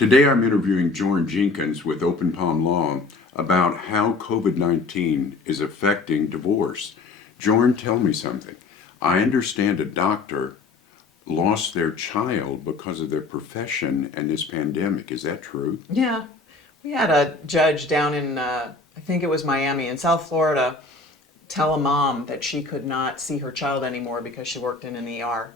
Today I'm interviewing Joryn Jenkins with Open Palm Law about how COVID-19 is affecting divorce. Joryn, tell me something. I understand a doctor lost their child because of their profession and this pandemic. Is that true? Yeah, we had a judge down in, I think it was Miami, in South Florida, tell a mom that she could not see her child anymore because she worked in an ER.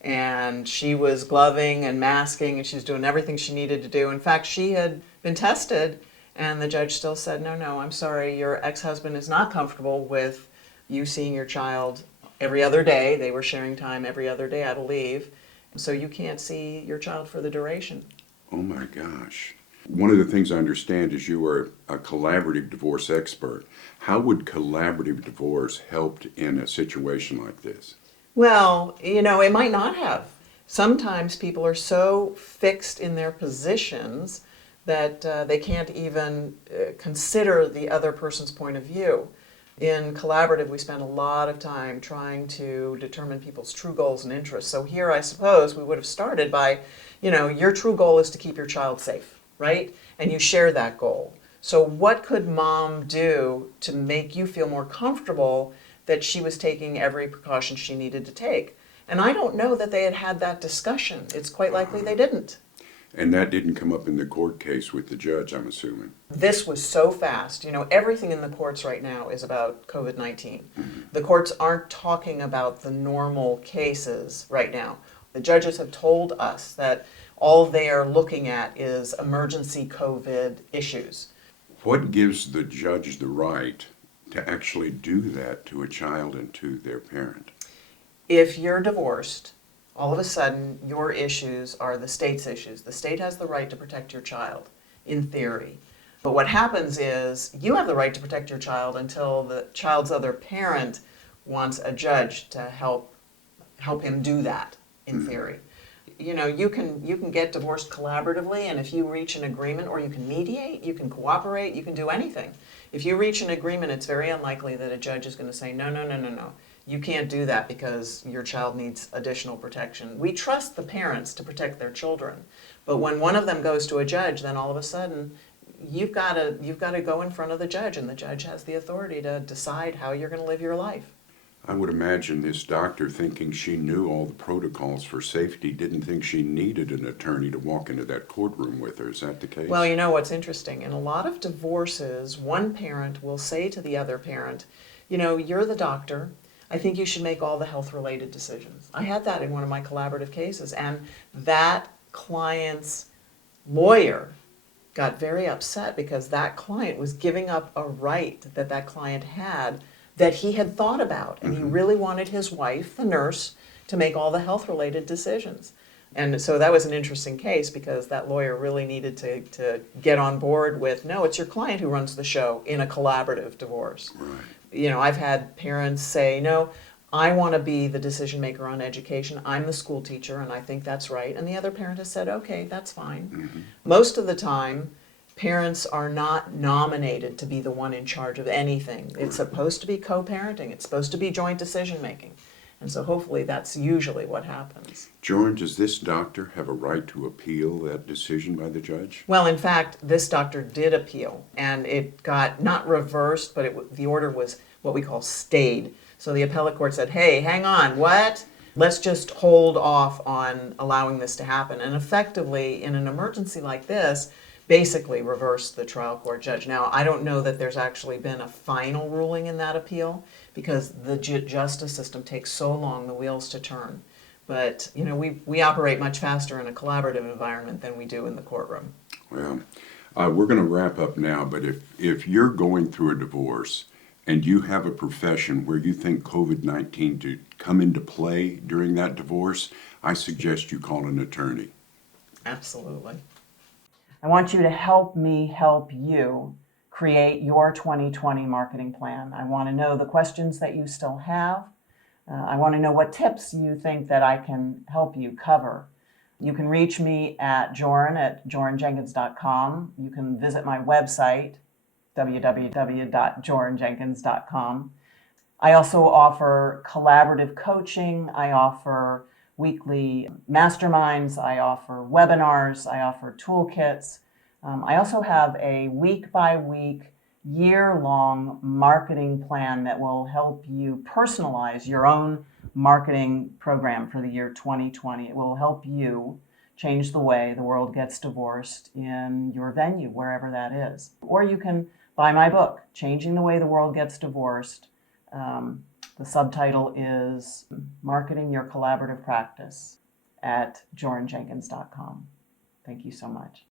And she was gloving and masking and she was doing everything she needed to do. In fact, she had been tested and the judge still said, no, I'm sorry, your ex-husband is not comfortable with you seeing your child every other day. They were sharing time every other day, I believe. So you can't see your child for the duration. Oh my gosh. One of the things I understand is you are a collaborative divorce expert. How would collaborative divorce help in a situation like this? Well, it might not have. Sometimes people are so fixed in their positions that they can't even consider the other person's point of view. In collaborative, we spend a lot of time trying to determine people's true goals and interests. So here, I suppose, we would have started by, your true goal is to keep your child safe, right? And you share that goal. So what could mom do to make you feel more comfortable that she was taking every precaution she needed to take? And I don't know that they had had that discussion. It's quite likely they didn't. And that didn't come up in the court case with the judge, I'm assuming. This was so fast. Everything in the courts right now is about COVID-19. The courts aren't talking about the normal cases right now. The judges have told us that all they are looking at is emergency COVID issues. What gives the judge the right to actually do that to a child and to their parent? If you're divorced, all of a sudden your issues are the state's issues. The state has the right to protect your child, in theory. But what happens is you have the right to protect your child until the child's other parent wants a judge to help him do that, in theory. You can get divorced collaboratively, and if you reach an agreement, or you can mediate, you can cooperate, you can do anything. If you reach an agreement, it's very unlikely that a judge is going to say, no. You can't do that because your child needs additional protection. We trust the parents to protect their children. But when one of them goes to a judge, then all of a sudden, you've got to go in front of the judge, and the judge has the authority to decide how you're going to live your life. I would imagine this doctor, thinking she knew all the protocols for safety, didn't think she needed an attorney to walk into that courtroom with her. Is that the case? Well, what's interesting? In a lot of divorces, one parent will say to the other parent, you're the doctor. I think you should make all the health-related decisions. I had that in one of my collaborative cases, and that client's lawyer got very upset because that client was giving up a right that client had that he had thought about, and he really wanted his wife, the nurse, to make all the health-related decisions. And so that was an interesting case because that lawyer really needed to get on board with, no, it's your client who runs the show in a collaborative divorce. Right. I've had parents say, no, I want to be the decision maker on education. I'm the school teacher and I think that's right. And the other parent has said, okay, that's fine. Most of the time, parents are not nominated to be the one in charge of anything. It's supposed to be co-parenting. It's supposed to be joint decision making. And so hopefully that's usually what happens. Joryn, does this doctor have a right to appeal that decision by the judge? Well, in fact, this doctor did appeal, and it got not reversed, but the order was what we call stayed. So the appellate court said, hey, hang on, what? Let's just hold off on allowing this to happen. And effectively, in an emergency like this, basically reversed the trial court judge. Now, I don't know that there's actually been a final ruling in that appeal because the justice system takes so long, the wheels to turn. But, we operate much faster in a collaborative environment than we do in the courtroom. Well, we're going to wrap up now, but if you're going through a divorce and you have a profession where you think COVID-19 to come into play during that divorce, I suggest you call an attorney. Absolutely. I want you to help me help you create your 2020 marketing plan. I want to know the questions that you still have. I want to know what tips you think that I can help you cover. You can reach me at jorynjenkins.com. You can visit my website, www.jorynjenkins.com. I also offer collaborative coaching. I offer weekly masterminds, I offer webinars, I offer toolkits. I also have a week-by-week, year-long marketing plan that will help you personalize your own marketing program for the year 2020. It will help you change the way the world gets divorced in your venue, wherever that is. Or you can buy my book, Changing the Way the World Gets Divorced. The subtitle is Marketing Your Collaborative Practice at jorynjenkins.com. Thank you so much.